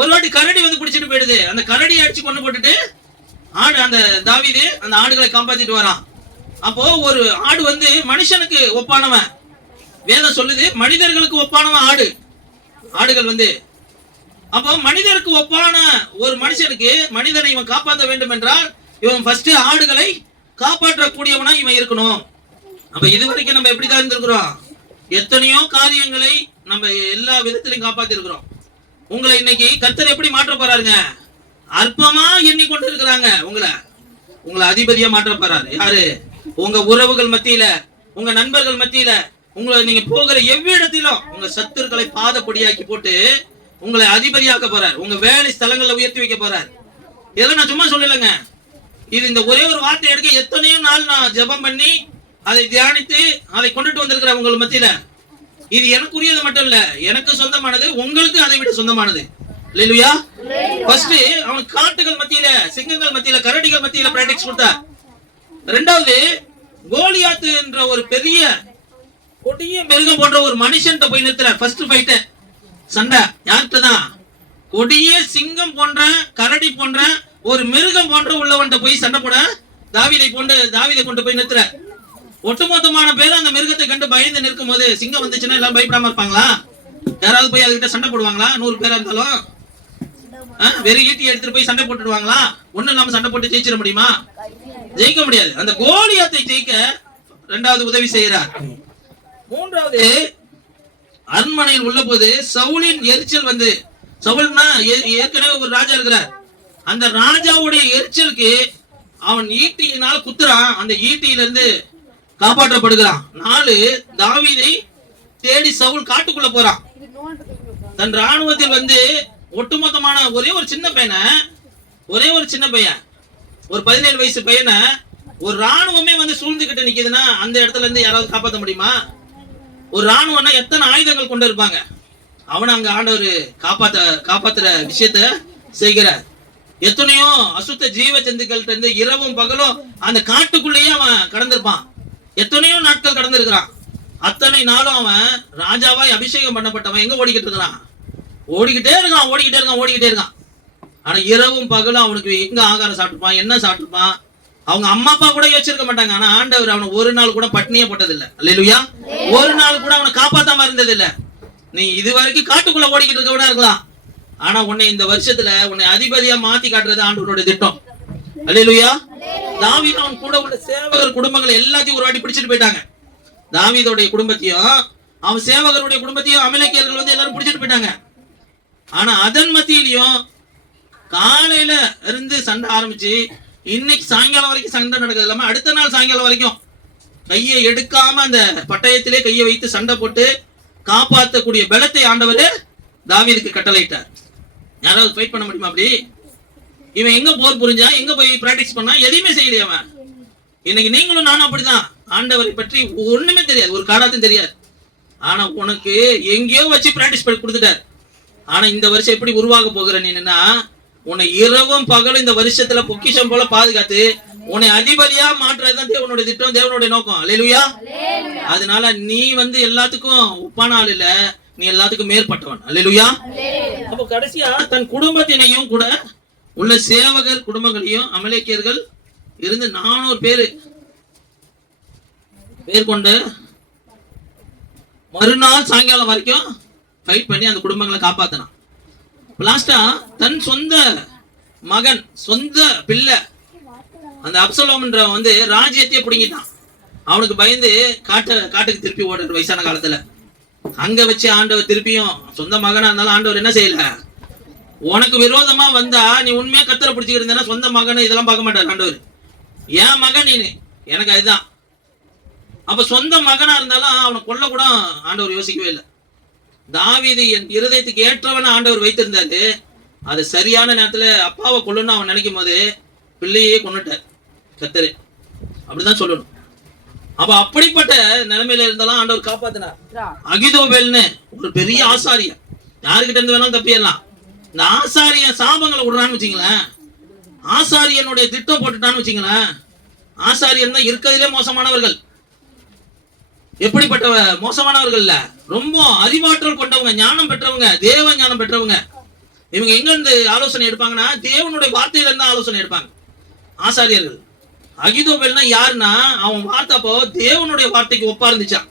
ஒரு வாட்டி கரடி வந்து பிடிச்சிட்டு போயிடுது. அந்த கரடியை அடிச்சு கொண்டு போட்டுட்டு ஆடு அந்த தாவீது அந்த ஆடுகளை காப்பாத்திட்டு வரான். அப்போ ஒரு ஆடு வந்து மனுஷனுக்கு ஒப்பானவன், வேதம் சொல்லுது மனிதர்களுக்கு ஒப்பானவன் ஆடுகள் வந்து. அப்போ மனிதருக்கு ஒப்பான ஒரு மனுஷனுக்கு மனிதனை இவன் காப்பாற்ற வேண்டும் என்றால் இவன் ஃபர்ஸ்ட் ஆடுகளை காப்பாற்றக்கூடியவனா இவன் இருக்கணும். அப்ப இதுவரைக்கும் நம்ம எப்படிதான் இருந்திருக்கிறோம்? எத்தனையோ காரியங்களை நம்ம எல்லா விதத்திலையும் காப்பாத்தி இருக்கிறோம். உங்களை இன்னைக்கு கர்த்தர் எப்படி மாற்ற போறாருங்க? அற்பமா எண்ணிக்கொண்டு இருக்கிறாங்க, உங்களை அதிபதியா மாற்ற போறாரு. யாரு? உங்க உறவுகள் மத்தியில, உங்க நண்பர்கள் மத்தியில, உங்களை நீங்க போகிற எவ்விடத்திலும் உங்க சத்துருக்களை பாதப்படியாக்கி போட்டு உங்களை அதிபதியாக்க போறார். உங்க வேலை ஸ்தலங்களை உயர்த்தி வைக்க போறார். இதெல்லாம் நான் சும்மா சொல்லலைங்க. இது இந்த ஒரே ஒரு வார்த்தை எடுக்க எத்தனையோ நாள் நான் ஜெபம் பண்ணி அதை தியானித்து அதை கொண்டுட்டு வந்திருக்கிறேன் உங்கள் மத்தியில. இது எனக்குரியது மட்டும் இல்ல, எனக்கு சொந்தமானது, உங்களுக்கு அதை விட சொந்தமானது. அல்லேலூயா. ஃபர்ஸ்ட் அவன் காட்டுகள் மத்தியில, சிங்கங்கள் மத்தியில, கரடிகள் மத்தியில பிராக்டிஸ் கொடுத்தார். இரண்டாவது கோலியாத் என்ற ஒரு பெரிய கொடிய மிருகம் போன்ற ஒரு மனுஷன்ட்ட போய் நிறுத்துறார். ஃபர்ஸ்ட் ஃபைட் சண்டை யார்கிட்ட தான்? கொடிய சிங்கம் போன்ற, கரடி போன்ற ஒரு மிருகம் போன்ற உள்ளவன்ட்ட போய் சண்டை போட தாவீதை கொண்டு போய் நிறுத்துற. ஒட்டுமொத்தமான பேர் அந்த மிருகத்தை கண்டு பயந்து நிற்கும் போது, சிங்கம் வந்துச்சுன்னா எல்லாம் பயப்படாம இருப்பாங்களா? யாராவது போய் அதுகிட்ட சண்டை போடுவாங்களா? 100 பேரா இருந்தாலும் வெறும் ஈட்டி எடுத்துட்டு போய் சண்டை போட்டுடுவாங்களா? ஒண்ணும் இல்லாம சண்டை போட்டு ஜெயிச்சிட முடியுமா? ஜெயிக்க முடியாது. அந்த கோலியாத்தை ஜெயிக்க இரண்டாவது உதவி செய்யறார். மூன்றாவது அரண்மனையில் உள்ள போது சவுலின் எரிச்சல் வந்து, சவுல்னா ஏற்கனவே ஒரு ராஜா இருக்கிறார், அந்த ராஜாவுடைய எரிச்சலுக்கு அவன் ஈட்டியினால் குத்துறான். அந்த ஈட்டியிலிருந்து காப்பாற்றப்படுகிறான். 4 தாவீதை தேடி சவுல் காட்டுக்குள்ள போறான். தன் ராணுவத்தில் வந்து ஒட்டுமொத்தமான ஒரே ஒரு சின்ன பையன், ஒரு 17 வயசு பையனை ஒரு ராணுவமே வந்து சூழ்ந்துகிட்டு நிக்குதுன்னா அந்த இடத்துல இருந்து யாராவது காப்பாற்ற முடியுமா? ஒரு ராணுவம்னா எத்தனை ஆயுதங்கள் கொண்டு இருப்பாங்க. அவனை அங்க ஆண்டவர் காப்பாத்துற விஷயத்த செய்கிறார். எத்தனையோ அசுத்த ஜீவ ஜந்துக்கள்கிட்ட இருந்து இரவும் பகலும் அந்த காட்டுக்குள்ளேயே அவன் கடந்திருப்பான். எத்தனையோ நாட்கள் கடந்திருக்கிறான். அத்தனை நாளும் அவன் ராஜாவாய் அபிஷேகம் பண்ணப்பட்டவன் எங்க ஓடிக்கிட்டு இருக்கான். ஆனா இரவும் பகலும் அவனுக்கு எங்க ஆகாரம் சாப்பிட்டுப்பான், என்ன சாப்பிட்டுப்பான், அவங்க அம்மா அப்பா கூட யோசிச்சிருக்க மாட்டாங்க. ஆனா ஆண்டவர் அவனை ஒரு நாள் கூட பட்னியே போட்டதில்லை. அல்லேலூயா. ஒரு நாள் கூட அவனை காப்பாத்தாம இருந்தது இல்ல. நீ இதுவரைக்கும் காட்டுக்குள்ள ஓடிக்கிட்டு இருக்கவனா இருக்கலாம், ஆனா உன்னை இந்த வருஷத்துல உன்னை அதிபதியா மாத்தி காட்டுறது ஆண்டவருடைய திட்டம். அல்லேலூயா. தாவீது அவன் கூட உள்ள சேவகர் குடும்பங்களை எல்லாத்தையும் ஒரு வாட்டி பிடிச்சிட்டு போயிட்டாங்க. தாவீதோடைய குடும்பத்தையும் அவன் சேவகருடைய குடும்பத்தையும் அமலேக்கியர்கள் வந்து எல்லாரும் பிடிச்சிட்டு போயிட்டாங்க. ஆனா அதன் மத்தியிலையும் காலையில இருந்து சண்டை ஆரம்பிச்சு இன்னைக்கு சாயங்காலம் வரைக்கும் சண்டை நடக்கிறது இல்லாம அடுத்த நாள் சாயங்காலம் வரைக்கும் கையை எடுக்காம அந்த பட்டயத்திலே கையை வைத்து சண்டை போட்டு காப்பாற்றக்கூடிய பலத்தை ஆண்டவர் தாவீதுக்கு கட்டளையிட்டார். யாராவது ஃபைட் பண்ண முடியுமா? அப்படி இவன் எங்க போர் புரிஞ்சா, எங்க போய் பிராக்டிஸ் பண்ணா, எதையுமே செய்யலையே அவன். இன்னைக்கு நீங்களும் நானும் அப்படிதான். ஆண்டவரை பற்றி ஒண்ணுமே தெரியாது, ஒரு காடாத்தையும் தெரியாது. ஆனா உனக்கு எங்கேயோ வச்சு பிராக்டிஸ் பண்ணி கொடுத்துட்டார். ஆனா இந்த வருஷம் எப்படி உருவாக போகிற நீன்னா, உன்னை இரவும் பகலும் இந்த வருஷத்துல பொக்கிஷம் போல பாதுகாத்து உன்னை அதிபதியா மாற்றுறதுதான் தேவனுடைய திட்டம், தேவனுடைய நோக்கம். அல்லேலூயா. அதனால நீ வந்து எல்லாத்துக்கும் ஒப்பான ஆள் இல்ல, நீ எல்லாத்துக்கும் மேற்பட்டவன். அல்லேலூயா. அப்போ கடைசியா தன் குடும்பத்தினையும் கூட உள்ள சேவகர் குடும்பங்களையும் அமலேக்கியர்கள் இருந்து 400 பேர் கொண்டு மறுநாள் சாயங்காலம் வரைக்கும் ஃபைட் பண்ணி அந்த குடும்பங்களை காப்பாத்தினான். லாஸ்டா தன் சொந்த மகன், சொந்த பிள்ளை அந்த அப்சலோம்ன்ற வந்து ராஜ்யத்தையே பிடுங்கிட்டான். அவனுக்கு பயந்து காட்டுக்கு திருப்பி ஓடுற வயசான காலத்துல அங்க வச்சு ஆண்டவர் திருப்பியும் சொந்த மகனா இருந்தாலும் ஆண்டவர் என்ன செய்யல, உனக்கு விரோதமா வந்தா நீ உண்மையா கத்தரை பிடிச்சிக்கிட்டு இருந்தேன்னா சொந்த மகனை இதெல்லாம் பார்க்க மாட்டார் ஆண்டவர். என் மகன் நீ, எனக்கு அதுதான். அப்ப சொந்த மகனா இருந்தாலும் அவனை கொல்ல கூட ஆண்டவர் யோசிக்கவே இல்லை. தாவீது என் இருதயத்துக்கு ஏற்றவன ஆண்டவர் வைத்திருந்தாரு. அது சரியான நேரத்துல அப்பாவை கொல்லணும்னு அவன் நினைக்கும் போது பிள்ளையே கொன்னுட்டார் கத்தரு. அப்படிதான் சொல்லணும். அப்ப அப்படிப்பட்ட நிலைமையில இருந்தாலும் ஆண்டவர் காப்பாத்தினார். அகிதோபேல்னு ஒரு பெரிய ஆசாரியன், யாருக்கிட்ட இருந்து வேணாலும் தப்பிடலாம். இந்த ஆசாரியன் சாபங்களை விடுறான்னு வச்சுங்களேன், ஆசாரியனுடைய திட்டம் போட்டுட்டான்னு வச்சுங்களேன், ஆசாரியன் தான் இருக்கிறதுலே மோசமானவர்கள். எப்படிப்பட்ட மோசமானவர்கள்? ரொம்ப அறிவாற்றல் கொண்டவங்க, ஞானம் பெற்றவங்க, தேவ ஞானம் பெற்றவங்க. இவங்க எங்க இருந்து ஆலோசனை எடுப்பாங்கன்னா தேவனுடைய வார்த்தையில இருந்து ஆலோசனை எடுப்பாங்க. ஆசாரியர்கள் அகிதோபேல்னா யாருன்னா, அவன் வார்த்தை அப்போ தேவனுடைய வார்த்தைக்கு ஒப்பா இருந்துச்சான்.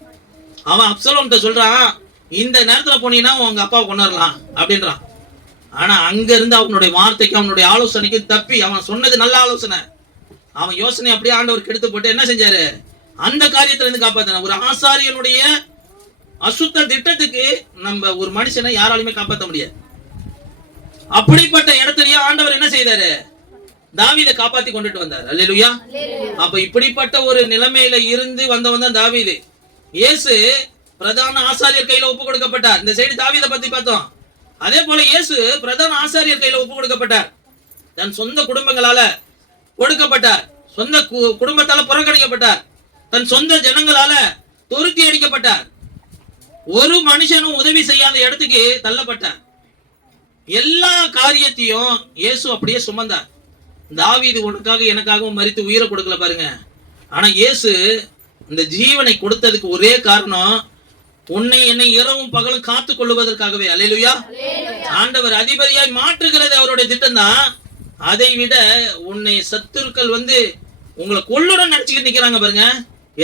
அவன் அப்சலோம்கிட்ட சொல்றான், இந்த நேரத்துல போனீங்கன்னா உங்க அப்பாவை கொண்டாடலாம் அப்படின்றான். ஆனா அங்க இருந்து அவனுடைய வார்த்தைக்கு அவனுடைய ஆலோசனைக்கு தப்பி, அவன் சொன்னது நல்ல ஆலோசனை, அவன் யோசனை அப்படியே ஆண்டவர் கெடுத்து போட்டு என்ன செஞ்சாரு, அந்த காரியத்துல இருந்து காப்பாத்தின. ஒரு ஆசாரியனுடைய அசுத்த திட்டத்துக்கு நம்ம ஒரு மனுஷனை யாராலுமே காப்பாற்ற முடியாது. அப்படிப்பட்ட இடத்துலயே ஆண்டவர் என்ன செய்தாரு, தாவீதை காப்பாத்தி கொண்டுட்டு வந்தார். அல்லேலூயா. அப்ப இப்படிப்பட்ட ஒரு நிலைமையில இருந்து வந்தவன் தான் தாவீது. இயேசு பிரதான ஆசாரியர் கையில ஒப்பு கொடுக்கப்பட்டார். இந்த சைடு தாவீதை பத்தி பார்த்தோம். அதே போல இயேசு பிரதான ஆசாரியர் கையில ஒப்பு கொடுக்கப்பட்டார். தன் சொந்த குடும்பங்களால கொடுக்கப்பட்டார், சொந்த குடும்பத்தால புறக்கணிக்கப்பட்டார், தன் சொந்த ஜனங்களால துரத்தி அடிக்கப்பட்டார், ஒரு மனுஷனும் உதவி செய்யாத இடத்துக்கு தள்ளப்பட்டார். எல்லா காரியத்தையும் இயேசு அப்படியே சுமந்தார். தாவீது உனக்காக எனக்காகவும் மரித்து உயிரை கொடுக்கல பாருங்க. ஆனா இயேசு இந்த ஜீவனை கொடுத்ததுக்கு ஒரே காரணம், உன்னை என்னை இரவும் பகலும் காத்து கொள்ளுவதற்காகவே. அல்லேலூயா. ஆண்டவர் அதிபதியாய் மாற்றுகிறது அவருடைய திட்டம் தான். அதை விட உன்னை சத்துருக்கள் வந்து உங்களை கொள்ளுடன் நினைச்சுக்கிட்டு நிக்கிறாங்க பாருங்க,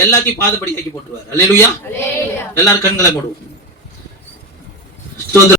எல்லாத்தையும் பாதப்படி ஆக்கி போட்டுருவார். அல்லேலூயா. எல்லாரும் கண்களை மூடுவோம்.